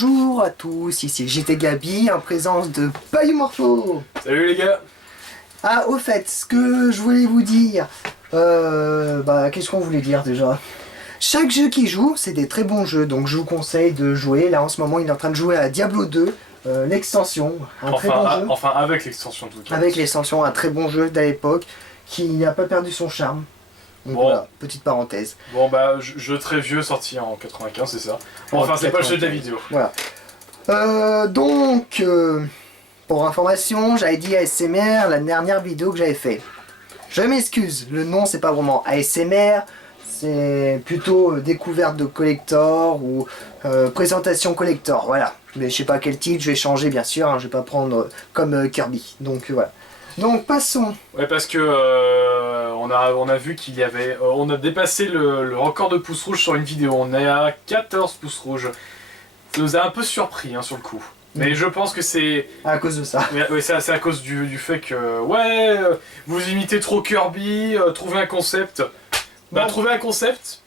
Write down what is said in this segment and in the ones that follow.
Bonjour à tous, ici JT Gabi en présence de Payumorpho. Salut les gars. Ah, au fait, ce que je voulais vous dire, qu'est-ce qu'on voulait dire déjà? Chaque jeu qui joue, c'est des très bons jeux, donc je vous conseille de jouer. Là en ce moment, il est en train de jouer à Diablo 2, l'extension, très bon jeu. Enfin avec l'extension en tout cas. Avec l'extension, un très bon jeu de l'époque, qui n'a pas perdu son charme. Donc bon. Voilà, petite parenthèse. Bon bah, jeu très vieux sorti en 95, c'est ça. Enfin, c'est pas le jeu de la vidéo. Voilà. Pour information, j'avais dit ASMR la dernière vidéo que j'avais fait. Je m'excuse, le nom c'est pas vraiment ASMR, c'est plutôt découverte de collector ou présentation collector, voilà. Mais je sais pas quel titre, je vais changer bien sûr, hein, je vais pas prendre comme Kirby. Donc voilà. Donc passons. Ouais, parce que on a vu qu'il y avait, on a dépassé le record de pouces rouges sur une vidéo. On est à 14 pouces rouges. Ça nous a un peu surpris hein, sur le coup. Mais je pense que c'est... À cause de ça. Ouais, c'est à cause du fait que... vous imitez trop Kirby, trouvez un concept. Bah, trouver un concept,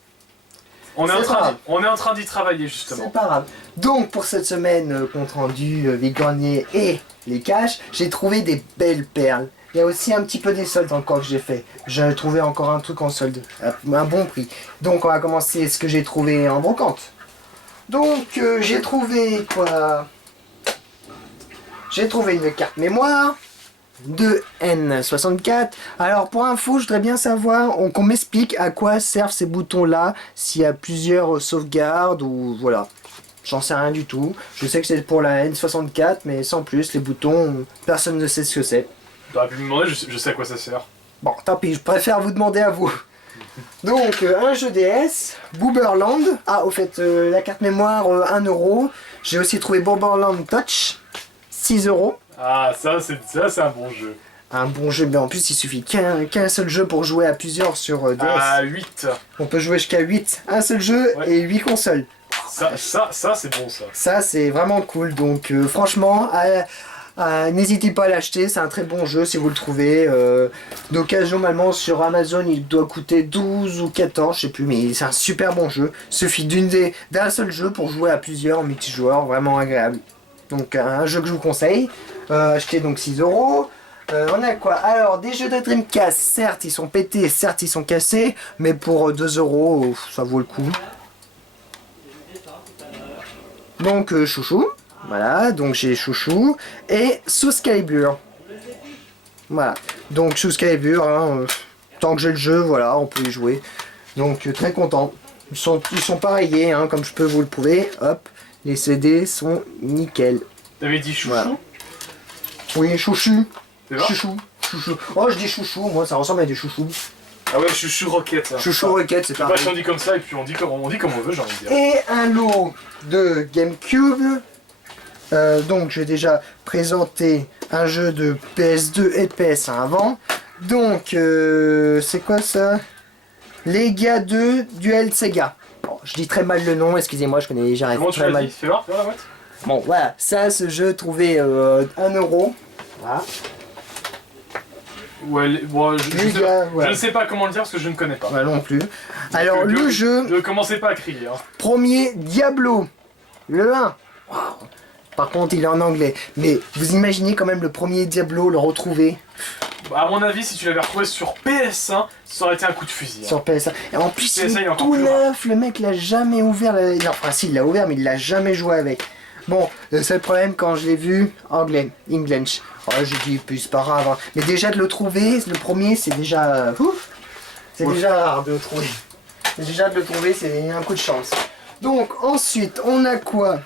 on est en train d'y travailler justement. C'est pas grave. Donc pour cette semaine, compte rendu, les greniers et les caches, j'ai trouvé des belles perles. Il y a aussi un petit peu des soldes encore que j'ai fait. J'ai trouvé encore un truc en solde, à un bon prix. Donc on va commencer ce que j'ai trouvé en brocante. Donc j'ai trouvé quoi? J'ai trouvé une carte mémoire de N64. Alors pour info, je voudrais bien savoir qu'on m'explique à quoi servent ces boutons là, s'il y a plusieurs sauvegardes ou voilà. J'en sais rien du tout. Je sais que c'est pour la N64, mais sans plus, les boutons, personne ne sait ce que c'est. T'aurais pu me demander, je sais à quoi ça sert. Bon, tant pis, je préfère vous demander à vous. Donc, un jeu DS, Booberland. Ah, au fait, la carte mémoire, 1 €. J'ai aussi trouvé Booberland Touch, 6 €. Ah, ça c'est un bon jeu. Un bon jeu, mais en plus, il suffit qu'un seul jeu pour jouer à plusieurs sur DS. Ah, 8. On peut jouer jusqu'à 8. Un seul jeu et 8 consoles. Ça c'est bon ça. Ça, c'est vraiment cool. Donc, franchement, n'hésitez pas à l'acheter. C'est un très bon jeu si vous le trouvez. D'occasion, normalement, sur Amazon, il doit coûter 12 ou 14, je sais plus, mais c'est un super bon jeu. Il suffit d'un seul jeu pour jouer à plusieurs multijoueurs. Vraiment agréable. Donc, un jeu que je vous conseille. Acheter donc 6 €. On a quoi? Alors, des jeux de Dreamcast, certes, ils sont pétés, certes, ils sont cassés, mais pour 2 €, ça vaut le coup. Donc chouchou, voilà, donc j'ai chouchou et Soul Calibur. Voilà, donc Soul Calibur, hein, tant que j'ai le jeu, voilà, on peut y jouer. Donc très content. Ils sont pareillés, hein, comme je peux vous le prouver. Hop, les CD sont nickel. T'avais dit chouchou voilà. Oui, chouchou. Chouchou. Chouchou. Oh, je dis chouchou, moi ça ressemble à des chouchous. Ah ouais, chouchou roquette. Chouchou roquette, c'est pareil. Si on dit comme ça et puis on dit comme on veut, j'ai envie de dire. Et un lot de GameCube. Donc j'ai déjà présenté un jeu de PS2 et de PS1 avant. Donc c'est quoi ça? Lega 2 Duel Sega. Bon, je dis très mal le nom, excusez-moi, je connais déjà très mal. Fais voir la boîte. Bon voilà, ça ce jeu trouvé 1 €. Voilà. Ouais, bon, je ne sais pas comment le dire parce que je ne connais pas. Ouais, non plus. Alors le jeu... Ne commencez pas à crier. Hein. Premier Diablo. Le 1. Wow. Par contre il est en anglais. Mais vous imaginez quand même le premier Diablo, le retrouver? À mon avis, si tu l'avais retrouvé sur PS1, ça aurait été un coup de fusil. Hein. Sur PS1. Et en plus PS1, il est tout neuf, le mec l'a jamais ouvert. Non, enfin si, il l'a ouvert mais il l'a jamais joué avec. Bon, le seul problème quand je l'ai vu, anglais, English. Oh, j'ai dit, puis c'est pas grave. Hein. Mais déjà de le trouver, le premier, c'est déjà... c'est déjà rare de le trouver. Déjà de le trouver, c'est un coup de chance. Donc ensuite, on a quoi?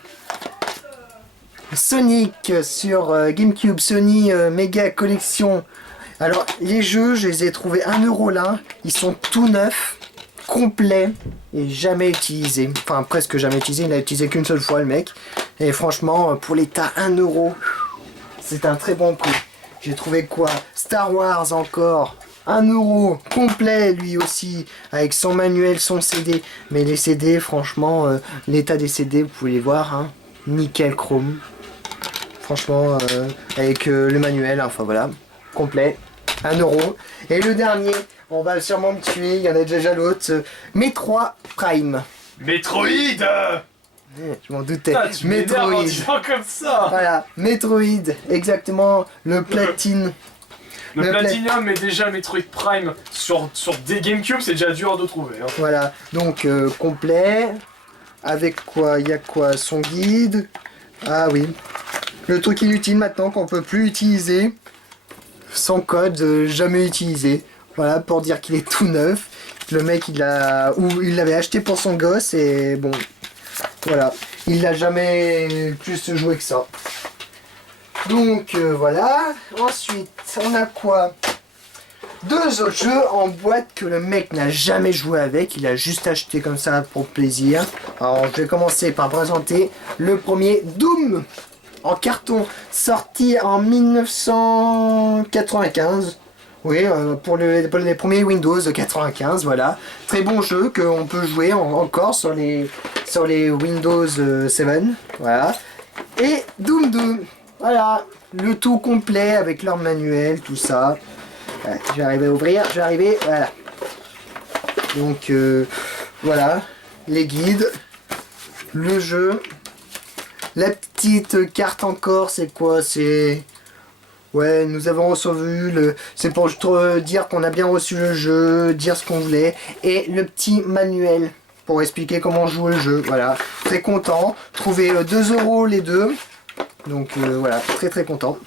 Sonic sur GameCube, Sony Mega Collection. Alors, les jeux, je les ai trouvés 1 € là. Ils sont tout neufs, complets et jamais utilisés. Enfin, presque jamais utilisés. Il n'a utilisé qu'une seule fois, le mec. Et franchement, pour l'état 1 €, c'est un très bon prix. J'ai trouvé quoi? Star Wars encore. 1 € complet lui aussi, avec son manuel, son CD. Mais les CD, franchement, l'état des CD, vous pouvez les voir, hein, nickel chrome. Franchement, avec le manuel, enfin voilà, complet, 1 €. Et le dernier, on va sûrement me tuer, il y en a déjà l'autre, Metroid Prime. Metroid. Je m'en doutais. Putain, tu m'énerves en disant comme ça. Voilà, Metroid, exactement, le platine. Le Platinum est déjà Metroid Prime sur des GameCube, c'est déjà dur de trouver. Hein. Voilà, donc complet. Avec quoi? Il y a quoi? Son guide. Ah oui. Le truc inutile maintenant qu'on peut plus utiliser. Sans code, jamais utilisé. Voilà, pour dire qu'il est tout neuf. Le mec, il l'avait acheté pour son gosse et bon. Voilà. Il n'a jamais plus joué que ça. Donc voilà. Ensuite, on a quoi? Deux autres jeux en boîte que le mec n'a jamais joué avec. Il a juste acheté comme ça pour plaisir. Alors je vais commencer par présenter le premier Doom en carton, sorti en 1995. Oui, pour les premiers Windows 95, voilà. Très bon jeu qu'on peut jouer encore sur les Windows 7. Voilà. Et Doom 2. Voilà. Le tout complet avec leur manuel, tout ça. Voilà, je vais arriver à ouvrir, je vais arriver, voilà. Donc, voilà. Les guides. Le jeu. La petite carte encore, c'est quoi? C'est... Ouais, nous avons reçu c'est pour dire qu'on a bien reçu le jeu, dire ce qu'on voulait. Et le petit manuel pour expliquer comment jouer le jeu. Voilà, très content. Trouvé 2 € les deux. Donc voilà, très content.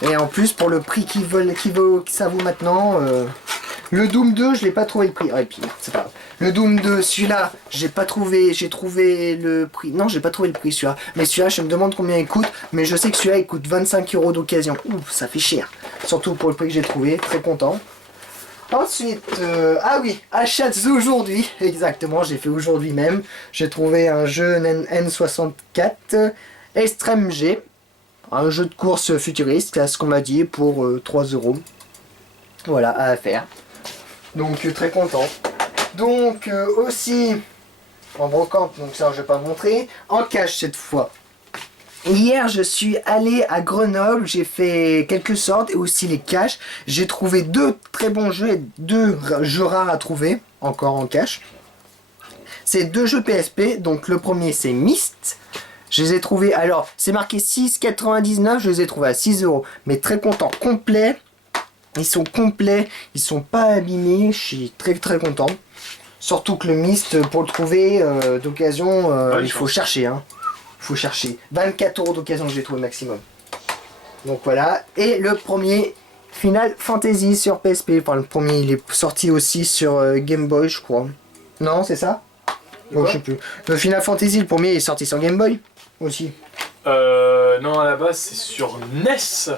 Et en plus, pour le prix que ça vaut maintenant, le Doom 2, je l'ai pas trouvé le prix. Ah, et puis, c'est pas grave. Le Doom 2, celui-là, j'ai trouvé le prix. Non, j'ai pas trouvé le prix celui-là. Mais celui-là, je me demande combien il coûte. Mais je sais que celui-là, il coûte 25 € d'occasion. Ouh, ça fait cher. Surtout pour le prix que j'ai trouvé. Très content. Ensuite, ah oui, achat d'aujourd'hui. Exactement, j'ai fait aujourd'hui même. J'ai trouvé un jeu N64 Extreme G. Un jeu de course futuriste, c'est ce qu'on m'a dit, pour 3 €. Voilà, à faire. Donc, très content. Donc aussi en brocante, donc ça je vais pas montrer, en cash cette fois. Hier je suis allé à Grenoble, j'ai fait quelques sortes et aussi les caches. J'ai trouvé 2 très bons jeux et 2 jeux rares à trouver, encore en cash. C'est 2 jeux PSP, donc le premier c'est Myst. Je les ai trouvés, alors c'est marqué 6,99, je les ai trouvés à 6 €, mais très content, complet. Ils sont complets, ils sont pas abîmés, je suis très content. Surtout que le Myst, pour le trouver d'occasion, il faut chercher. Hein. Faut chercher. 24 € d'occasion, j'ai trouvé maximum. Donc voilà. Et le premier, Final Fantasy sur PSP. Enfin, le premier, il est sorti aussi sur Game Boy, je crois. Non, c'est ça? Oh, je sais plus. Le Final Fantasy, le premier, il est sorti sur Game Boy aussi. Non, à la base, c'est sur NES.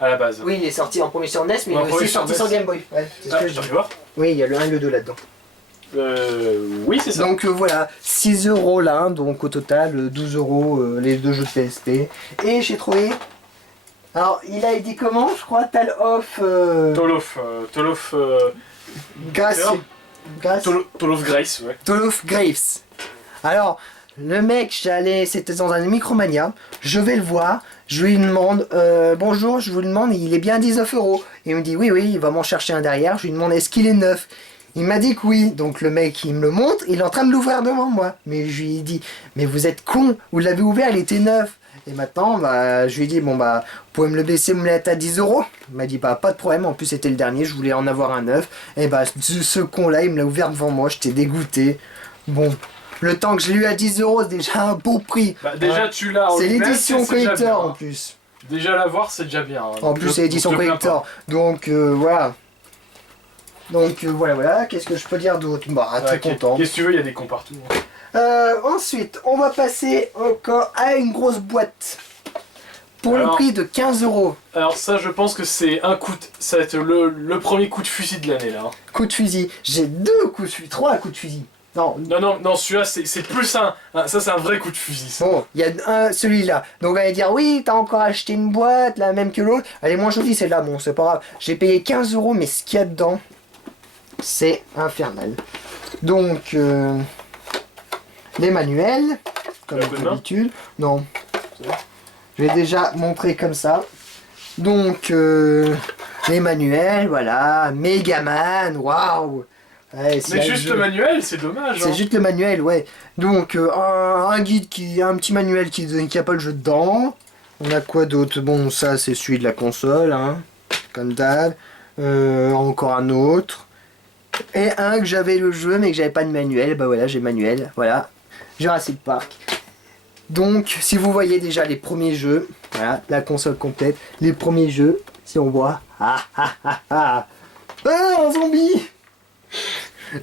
À la base. Oui, il est sorti en premier sur NES, mais il est aussi sorti sur Game Boy. Ouais, c'est ce que je dis. Voir. Oui, il y a le 1 et le 2 là-dedans. Oui, c'est ça. Donc voilà, 6 € là, donc au total 12 € les 2 jeux de PSP. Et j'ai trouvé. Alors, il a dit comment, je crois, Tale of. Tolof. Grace. Tolof Grace, ouais. Tolof Graves. Alors, le mec, c'était dans un Micromania, je vais le voir, je lui demande, bonjour, je vous le demande, il est bien 19 €. Il me dit, oui, il va m'en chercher un derrière, je lui demande, est-ce qu'il est neuf? Il m'a dit que oui, donc le mec il me le montre, il est en train de l'ouvrir devant moi. Mais je lui ai dit, mais vous êtes con, vous l'avez ouvert, il était neuf. Et maintenant, je lui ai dit, bon vous pouvez me le baisser, me le mettre à 10 €. Il m'a dit, pas de problème, en plus c'était le dernier, je voulais en avoir un neuf. Et ce con là, il me l'a ouvert devant moi, j'étais dégoûté. Bon, le temps que je l'ai eu à 10 €, c'est déjà un beau prix. Déjà tu l'as en c'est lui-même, l'édition c'est déjà collector bien. en plus. Déjà l'avoir, c'est déjà bien. Hein. En plus, c'est l'édition collector. Donc voilà. Donc voilà, qu'est-ce que je peux dire d'autre? Très content. Qu'est-ce que tu veux, il y a des cons partout. Hein. Ensuite, on va passer encore à une grosse boîte. Pour le prix de 15 €. Alors ça, je pense que c'est ça va être le premier coup de fusil de l'année là. Hein. Coup de fusil. J'ai 2 coups de fusil, 3 coups de fusil. Non, celui-là c'est plus ça c'est un vrai coup de fusil. Ça. Bon, il y a celui-là. Donc on va dire, oui, t'as encore acheté une boîte, la même que l'autre. Elle est moins jolie celle-là, bon, c'est pas grave. J'ai payé 15 €, mais ce qu'il y a dedans, c'est infernal. Donc, les manuels, comme d'habitude. Non. Je vais déjà montrer comme ça. Donc, les manuels, voilà. Megaman, waouh. Ouais, s'il y Mais a juste jeu. le manuel, c'est dommage. C'est Hein. juste le manuel, ouais. Donc, un guide un petit manuel qui a pas le jeu dedans. On a quoi d'autre? Bon, ça, c'est celui de la console, hein. Comme d'hab. Encore un autre. Et un que j'avais le jeu, mais que j'avais pas de manuel. Bah voilà, j'ai le manuel. Voilà. Jurassic Park. Donc, si vous voyez déjà les premiers jeux, voilà, la console complète, les premiers jeux, si on voit. Ah, un zombie!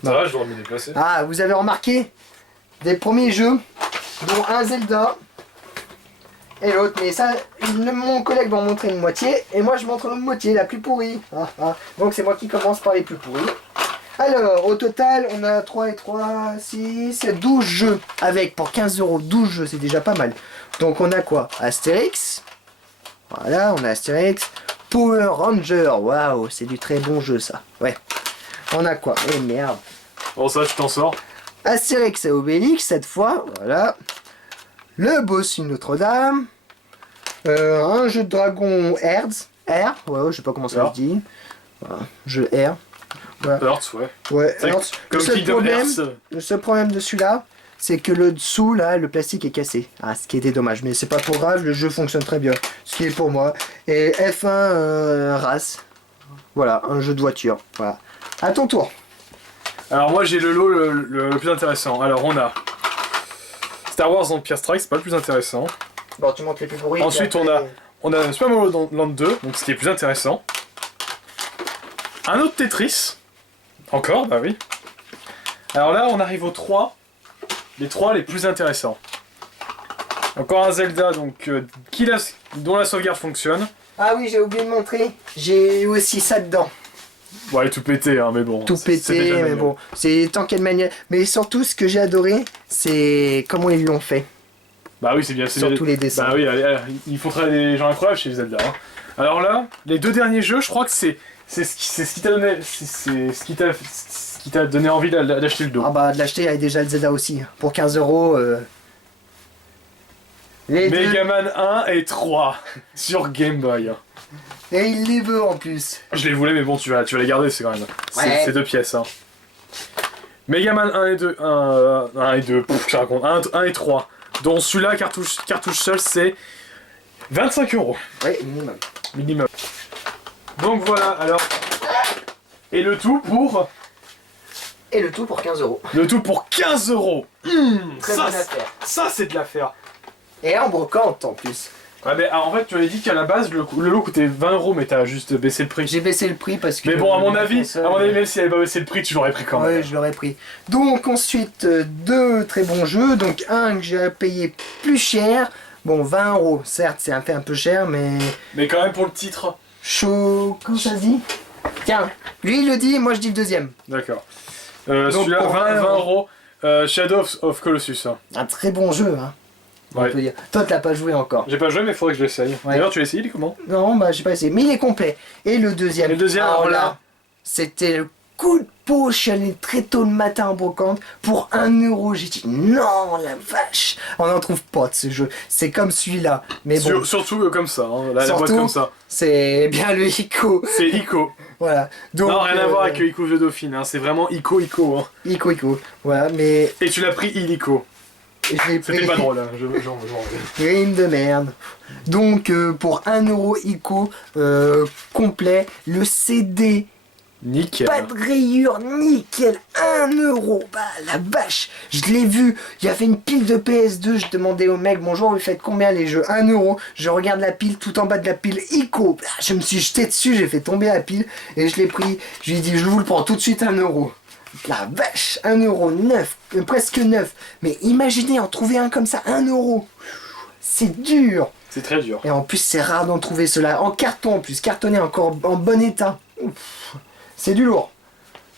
Ça va, je dois me déplacer. Ah, vous avez remarqué des premiers jeux, dont un Zelda et l'autre, mais ça, mon collègue va en montrer une moitié, et moi je montre l'autre moitié, la plus pourrie. Donc c'est moi qui commence par les plus pourris. Alors, au total, on a 3 et 3, 6, 12 jeux, avec pour 15 euros, 12 jeux, c'est déjà pas mal. Donc on a quoi? Astérix, voilà, on a Astérix, Power Ranger, waouh, c'est du très bon jeu ça, ouais. On a quoi? Eh merde. Bon, ça, tu t'en sors. Astérix et Obélix, cette fois, voilà. Le Bossu Notre-Dame. Un jeu de dragon Hertz. R, ouais, je sais pas comment ça se dit. Voilà, jeu R. Voilà. Hearts, ouais. Ouais, C'est Hertz. Comme Le seul problème de celui-là, c'est que le dessous, là, le plastique est cassé. Ah, ce qui était dommage, mais c'est pas trop grave, le jeu fonctionne très bien. Ce qui est pour moi. Et F1 Race. Voilà, un jeu de voiture. Voilà. À ton tour. Alors moi j'ai le lot le plus intéressant. Alors on a Star Wars Empire Strike, c'est pas le plus intéressant. Bon, tu montres les plus pourris. Ensuite on a Super Mario Land 2, donc ce qui est plus intéressant. Un autre Tetris. Encore, bah oui. Alors là on arrive aux 3. Les 3 les plus intéressants. Encore un Zelda donc dont la sauvegarde fonctionne. Ah oui, j'ai oublié de montrer. J'ai aussi ça dedans. Bon, elle est tout pété, hein, mais bon. Tout c'est pété, déjà mais manuel. bon. C'est tant qu'il y a de manière. Mais surtout, ce que j'ai adoré, c'est comment ils l'ont fait. Bah oui, c'est bien. C'est Sur bien. tous les dessins. Bah oui, allez, il faut travailler des gens incroyables chez Zelda. Hein. Alors là, les 2 derniers jeux, je crois que c'est ce qui t'a donné, c'est ce qui t'a donné envie d'acheter le dos. Ah bah, de l'acheter avec déjà le Zelda aussi. Pour 15 euros. Les deux. Megaman 1 et 3 sur Game Boy. Et il les veut en plus. Je les voulais, mais bon, tu vas les garder, c'est quand même. Ouais. C'est 2 pièces. Hein. Megaman 1 et 2, 1 et 2, je raconte, 1 et 3, dont celui-là, cartouche seule, c'est 25 euros. Ouais, minimum. Minimum. Donc voilà, alors. Et le tout pour. Et le tout pour 15 euros. Le tout pour 15 euros. Très bonne affaire. Ça, c'est de l'affaire. Et en brocante en plus. Ouais, mais en fait, tu avais dit qu'à la base, le lot coûtait 20 euros, mais t'as juste baissé le prix. J'ai baissé le prix parce que. Mais bon, à mon la avis, console, même si elle avait pas baissé le prix, tu l'aurais pris quand même. Ouais, je l'aurais pris. Donc ensuite, 2 très bons jeux. Donc un que j'ai payé plus cher. Bon, 20 euros. Certes, c'est un fait un peu cher, mais Mais quand même pour le titre. chaud. Comment ça se dit? Tiens, lui il le dit, moi je dis le deuxième. D'accord. Donc, Celui-là, pour 20 20 euros. Shadow of Colossus. Hein. Un très bon jeu, hein. On Ouais. peut dire. Toi, tu l'as pas joué encore. J'ai pas joué, mais il faudrait que je l'essaye. Ouais. D'ailleurs, tu l'as essayé, il est comment? Non, bah j'ai pas essayé. Mais il est complet. Et le deuxième. Et le deuxième, alors alors là, là, c'était le coup de peau. Je suis allé très tôt le matin en brocante pour 1 euro. J'ai dit non, la vache. On n'en trouve pas de ce jeu. C'est comme celui-là. Mais bon, Surtout comme ça, hein, la boîte Surtout- comme ça. c'est bien le Ico. C'est Ico. Voilà. Donc, Non, rien à voir avec Ico Jeu Dauphine, hein. C'est vraiment Ico. Hein. Ico. Voilà, mais Et tu l'as pris illico. je l'ai pris. C'était pas drôle, hein. Genre. Rime de merde. Donc, pour 1 euro Ico complet, le CD. Nickel. Pas de rayures, nickel, 1 euro, bah la vache, je l'ai vu, il y avait une pile de PS2, je demandais au mec, bonjour, vous faites combien les jeux? 1 euro, je regarde la pile, tout en bas de la pile, Ico, je me suis jeté dessus, j'ai fait tomber la pile, et je l'ai pris, je lui ai dit, je vous le prends tout de suite 1 euro. La vache, 1 euro, neuf, presque neuf, mais imaginez en trouver un comme ça, 1 euro, c'est dur. C'est très dur. Et en plus, c'est rare d'en trouver cela. En carton, en plus. Cartonné, encore en bon état. Ouf. C'est du lourd.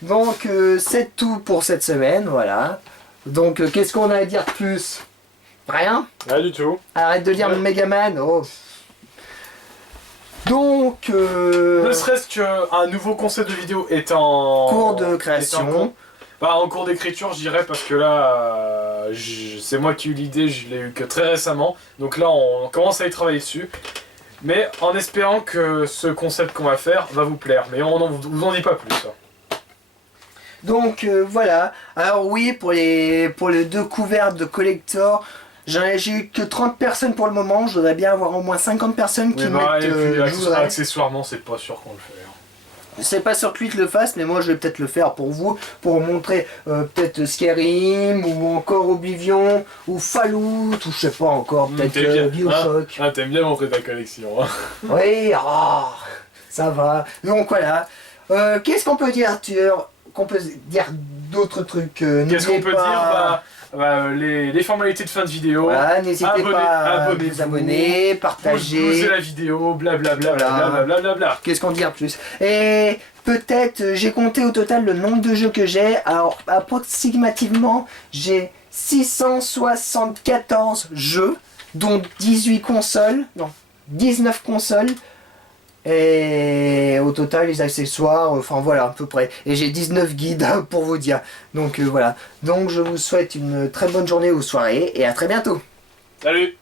Donc, c'est tout pour cette semaine. Voilà. Donc, qu'est-ce qu'on a à dire de plus? Rien. Rien du tout. Arrête de lire Ouais. mon Megaman. Oh. Donc, Ne serait-ce qu'un nouveau concept de vidéo est en cours de est en création. cours. Bah, en cours d'écriture, je dirais, parce que là, c'est moi qui ai eu l'idée, je l'ai eu que très récemment. Donc là, on commence à y travailler dessus. Mais en espérant que ce concept qu'on va faire va vous plaire. Mais on vous en dit pas plus. Donc voilà. Alors oui, pour les deux couverts de collector, j'ai eu que 30 personnes pour le moment. Je voudrais bien avoir au moins 50 personnes qui Oui, bah, mettent et puis je voudrais. accessoirement, c'est pas sûr qu'on le fait. C'est pas sûr que lui te le fasse, mais moi je vais peut-être le faire pour vous, pour vous montrer peut-être Skyrim, ou encore Oblivion, ou Fallout, ou je sais pas encore, peut-être T'aimes bien, Bioshock. Ah, t'aimes bien montrer ta collection. Hein. Oui, ça va. Donc voilà. Qu'est-ce qu'on peut dire, Arthur? Qu'on peut dire d'autres trucs Qu'est-ce qu'on n'oubliez peut pas- dire les formalités de fin de vidéo. Voilà, n'hésitez pas à abonnez-vous, vous abonner, partager. Poussez la vidéo, blablabla. Voilà. Blablabla. Qu'est-ce qu'on dit en plus? Et peut-être, j'ai compté au total le nombre de jeux que j'ai. Alors, approximativement, j'ai 674 jeux, dont 18 consoles, non, 19 consoles. Et au total, les accessoires, enfin voilà, à peu près. Et j'ai 19 guides pour vous dire. Donc voilà. Donc je vous souhaite une très bonne journée ou soirée et à très bientôt. Salut.